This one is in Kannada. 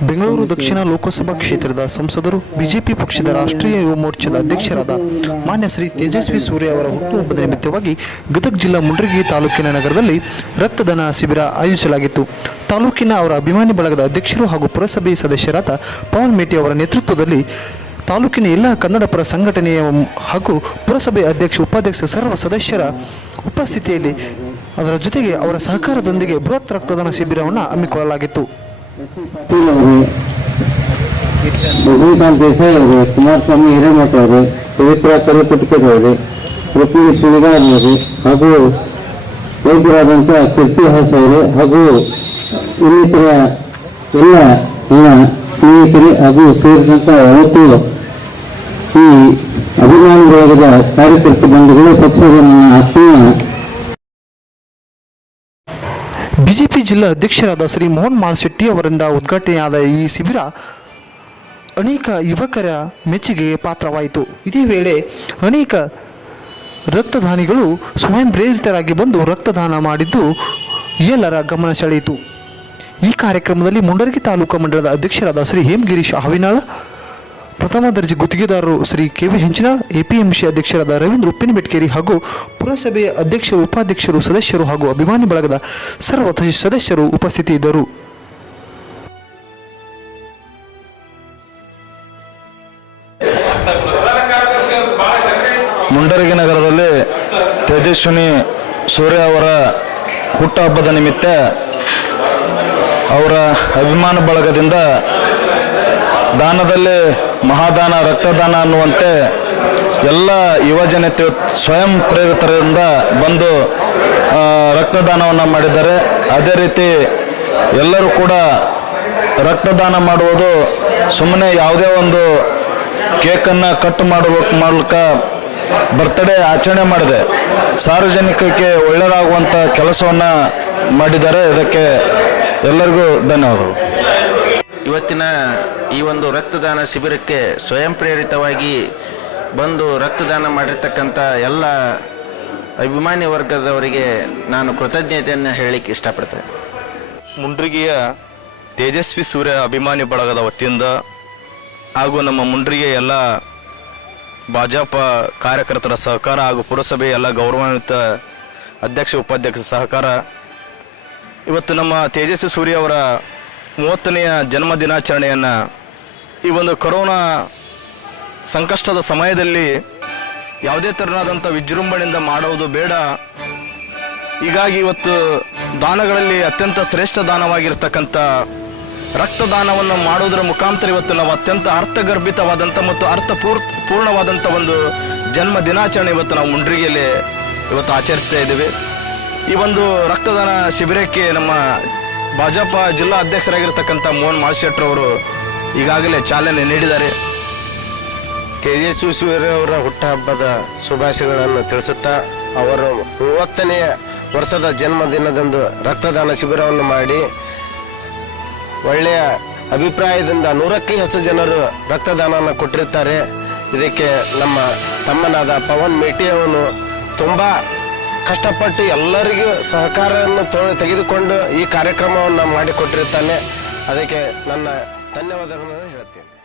ಬೆಂಗಳೂರು ದಕ್ಷಿಣ ಲೋಕಸಭಾ ಕ್ಷೇತ್ರದ ಸಂಸದರು ಬಿಜೆಪಿ ಪಕ್ಷದ ರಾಷ್ಟ್ರೀಯ ಯುವ ಮೋರ್ಚಾದ ಅಧ್ಯಕ್ಷರಾದ ಮಾನ್ಯ ಶ್ರೀ ತೇಜಸ್ವಿ ಸೂರ್ಯ ಅವರ ಹುಟ್ಟುಹಬ್ಬದ ನಿಮಿತ್ತವಾಗಿ ಗದಗ ಜಿಲ್ಲಾ ಮುಂಡ್ರಗಿ ತಾಲೂಕಿನ ನಗರದಲ್ಲಿ ರಕ್ತದಾನ ಶಿಬಿರ ಆಯೋಜಿಸಲಾಗಿತ್ತು. ತಾಲೂಕಿನ ಅವರ ಅಭಿಮಾನಿ ಬಳಗದ ಅಧ್ಯಕ್ಷರು ಹಾಗೂ ಪುರಸಭೆ ಸದಸ್ಯರಾದ ಪವನ್ ಮೇಟಿ ಅವರ ನೇತೃತ್ವದಲ್ಲಿ ತಾಲೂಕಿನ ಎಲ್ಲ ಕನ್ನಡಪರ ಸಂಘಟನೆಯ ಹಾಗೂ ಪುರಸಭೆ ಅಧ್ಯಕ್ಷ ಉಪಾಧ್ಯಕ್ಷ ಸರ್ವ ಸದಸ್ಯರ ಉಪಸ್ಥಿತಿಯಲ್ಲಿ ಅದರ ಜೊತೆಗೆ ಅವರ ಸಹಕಾರದೊಂದಿಗೆ ಬೃಹತ್ ರಕ್ತದಾನ ಶಿಬಿರವನ್ನು ಹಮ್ಮಿಕೊಳ್ಳಲಾಗಿತ್ತು. ದೇಸಾಯಿ ಅವರು ಕುಮಾರಸ್ವಾಮಿ ಹಿರೇಮಠ ಅವರು ಪವಿತ್ರ ಕರಿಪುಟ್ಕರ್ ಪ್ರತಿ ಶ್ರೀಗಾರ್ ಅವರು ಹಾಗೂ ವೈದ್ಯರಾದಂಥ ಕೀರ್ತಿ ಹಾಸ್ ಅವರು ಹಾಗೂ ಇನ್ನಿತರ ಎಲ್ಲ ನನ್ನ ಸ್ನೇಹಿತರು ಹಾಗೂ ಸೇರಿದಂಥ ಅವತ್ತು ಈ ಅಭಿಮಾನಿ ವರ್ಗದ ಕಾರ್ಯಕರ್ತ ಬಂಧುಗಳು ಪಕ್ಷದ ನನ್ನ ಆತ್ಮೀಯ ಬಿಜೆಪಿ ಜಿಲ್ಲಾ ಅಧ್ಯಕ್ಷರಾದ ಶ್ರೀ ಮೋಹನ್ ಮಾಲ್ಶೆಟ್ಟಿ ಅವರಿಂದ ಉದ್ಘಾಟನೆಯಾದ ಈ ಶಿಬಿರ ಅನೇಕ ಯುವಕರ ಮೆಚ್ಚುಗೆಗೆ ಪಾತ್ರವಾಯಿತು. ಇದೇ ವೇಳೆ ಅನೇಕ ರಕ್ತದಾನಿಗಳು ಸ್ವಯಂ ಪ್ರೇರಿತರಾಗಿ ಬಂದು ರಕ್ತದಾನ ಮಾಡಿದ್ದು ಎಲ್ಲರ ಗಮನ ಸೆಳೆಯಿತು. ಈ ಕಾರ್ಯಕ್ರಮದಲ್ಲಿ ಮುಂಡರಗಿ ತಾಲೂಕು ಮಂಡಲದ ಅಧ್ಯಕ್ಷರಾದ ಶ್ರೀ ಹೇಮಗಿರೀಶ್ ಹಾವಿನಾಳ ಪ್ರಥಮ ದರ್ಜೆ ಗುತ್ತಿಗೆದಾರರು ಶ್ರೀ ಕೆ ವಿ ಹೆಂಚಿನ ಎಪಿಎಂಸಿ ಅಧ್ಯಕ್ಷರಾದ ರವೀಂದ್ರ ಉಪ್ಪಿನಬೆಟ್ಕೇರಿ ಹಾಗೂ ಪುರಸಭೆಯ ಅಧ್ಯಕ್ಷರು, ಉಪಾಧ್ಯಕ್ಷರು, ಸದಸ್ಯರು ಹಾಗೂ ಅಭಿಮಾನಿ ಬಳಗದ ಸರ್ವ ಸದಸ್ಯರು ಉಪಸ್ಥಿತಿಯಿದ್ದರು. ಮುಂಡರಗಿ ನಗರದಲ್ಲಿ ತೇಜಸ್ವಿನಿ ಸೂರ್ಯ ಅವರ ಹುಟ್ಟುಹಬ್ಬದ ನಿಮಿತ್ತ ಅವರ ಅಭಿಮಾನ ಬಳಗದಿಂದ ದಾನದಲ್ಲಿ ಮಹಾದಾನ, ರಕ್ತದಾನ ಅನ್ನುವಂತೆ ಎಲ್ಲ ಯುವ ಜನತೆ ಸ್ವಯಂ ಪ್ರೇರಿತರಿಂದ ಬಂದು ರಕ್ತದಾನವನ್ನು ಮಾಡಿದ್ದಾರೆ. ಅದೇ ರೀತಿ ಎಲ್ಲರೂ ಕೂಡ ರಕ್ತದಾನ ಮಾಡುವುದು ಸುಮ್ಮನೆ ಯಾವುದೇ ಒಂದು ಕೇಕನ್ನು ಕಟ್ ಮಾಡುವ ಮೂಲಕ ಬರ್ತ್ಡೇ ಆಚರಣೆ ಮಾಡಿದೆ. ಸಾರ್ವಜನಿಕಕ್ಕೆ ಒಳ್ಳೆಯದಾಗುವಂಥ ಕೆಲಸವನ್ನು ಮಾಡಿದ್ದಾರೆ. ಇದಕ್ಕೆ ಎಲ್ಲರಿಗೂ ಧನ್ಯವಾದಗಳು. ಇವತ್ತಿನ ಈ ಒಂದು ರಕ್ತದಾನ ಶಿಬಿರಕ್ಕೆ ಸ್ವಯಂ ಪ್ರೇರಿತವಾಗಿ ಬಂದು ರಕ್ತದಾನ ಮಾಡಿರ್ತಕ್ಕಂಥ ಎಲ್ಲ ಅಭಿಮಾನಿ ವರ್ಗದವರಿಗೆ ನಾನು ಕೃತಜ್ಞತೆಯನ್ನು ಹೇಳಲಿಕ್ಕೆ ಇಷ್ಟಪಡ್ತೇನೆ. ಮುಂಡ್ರಿಗೆಯ ತೇಜಸ್ವಿ ಸೂರ್ಯ ಅಭಿಮಾನಿ ಬಳಗದ ವತಿಯಿಂದ ಹಾಗೂ ನಮ್ಮ ಮುಂಡ್ರಿಗೆ ಎಲ್ಲ ಭಾಜಪ ಕಾರ್ಯಕರ್ತರ ಸಹಕಾರ ಹಾಗೂ ಪುರಸಭೆ ಎಲ್ಲ ಗೌರವಾನ್ವಿತ ಅಧ್ಯಕ್ಷ, ಉಪಾಧ್ಯಕ್ಷ ಸಹಕಾರ. ಇವತ್ತು ನಮ್ಮ ತೇಜಸ್ವಿ ಸೂರ್ಯ ಅವರ ಮೂವತ್ತನೆಯ ಜನ್ಮ ದಿನಾಚರಣೆಯನ್ನು ಈ ಒಂದು ಕೊರೋನಾ ಸಂಕಷ್ಟದ ಸಮಯದಲ್ಲಿ ಯಾವುದೇ ತೆರನಾದಂಥ ವಿಜೃಂಭಣೆಯಿಂದ ಮಾಡುವುದು ಬೇಡ. ಹೀಗಾಗಿ ಇವತ್ತು ದಾನಗಳಲ್ಲಿ ಅತ್ಯಂತ ಶ್ರೇಷ್ಠ ದಾನವಾಗಿರ್ತಕ್ಕಂಥ ರಕ್ತದಾನವನ್ನು ಮಾಡುವುದರ ಮುಖಾಂತರ ಇವತ್ತು ನಾವು ಅತ್ಯಂತ ಅರ್ಥಗರ್ಭಿತವಾದಂಥ ಮತ್ತು ಅರ್ಥಪೂರ್, ಪೂರ್ಣವಾದಂಥ ಒಂದು ಜನ್ಮ ದಿನಾಚರಣೆ ಇವತ್ತು ನಾವು ಮುಂಡ್ರಿಗೆಯಲ್ಲಿ ಇವತ್ತು ಆಚರಿಸ್ತಾ ಇದ್ದೀವಿ. ಈ ಒಂದು ರಕ್ತದಾನ ಶಿಬಿರಕ್ಕೆ ನಮ್ಮ ಭಾಜಪ ಜಿಲ್ಲಾ ಅಧ್ಯಕ್ಷರಾಗಿರ್ತಕ್ಕಂಥ ಮೋಹನ್ ಮಾಲ್ಶೆಟ್ರ್ ಅವರು ಈಗಾಗಲೇ ಚಾಲನೆ ನೀಡಿದ್ದಾರೆ. ತೇಜಸ್ವಿ ಅವರ ಹುಟ್ಟುಹಬ್ಬದ ಶುಭಾಶಯಗಳನ್ನು ತಿಳಿಸುತ್ತಾ ಅವರು ಮೂವತ್ತನೆಯ ವರ್ಷದ ಜನ್ಮದಿನದಂದು ರಕ್ತದಾನ ಶಿಬಿರವನ್ನು ಮಾಡಿ ಒಳ್ಳೆಯ ಅಭಿಪ್ರಾಯದಿಂದ ನೂರಕ್ಕೆ ಹೆಚ್ಚು ಜನರು ರಕ್ತದಾನವನ್ನು ಕೊಟ್ಟಿರ್ತಾರೆ ಇದಕ್ಕೆ ನಮ್ಮ ತಮ್ಮನಾದ ಪವನ್ ಮೇಟಿ ಅವನು ತುಂಬ ಕಷ್ಟಪಟ್ಟು ಎಲ್ಲರಿಗೂ ಸಹಕಾರವನ್ನು ತೆಗೆದುಕೊಂಡು ಈ ಕಾರ್ಯಕ್ರಮವನ್ನು ಮಾಡಿಕೊಟ್ಟಿರುತ್ತಾನೆ. ಅದಕ್ಕೆ ನನ್ನ ಧನ್ಯವಾದಗಳನ್ನು ಹೇಳ್ತೇನೆ.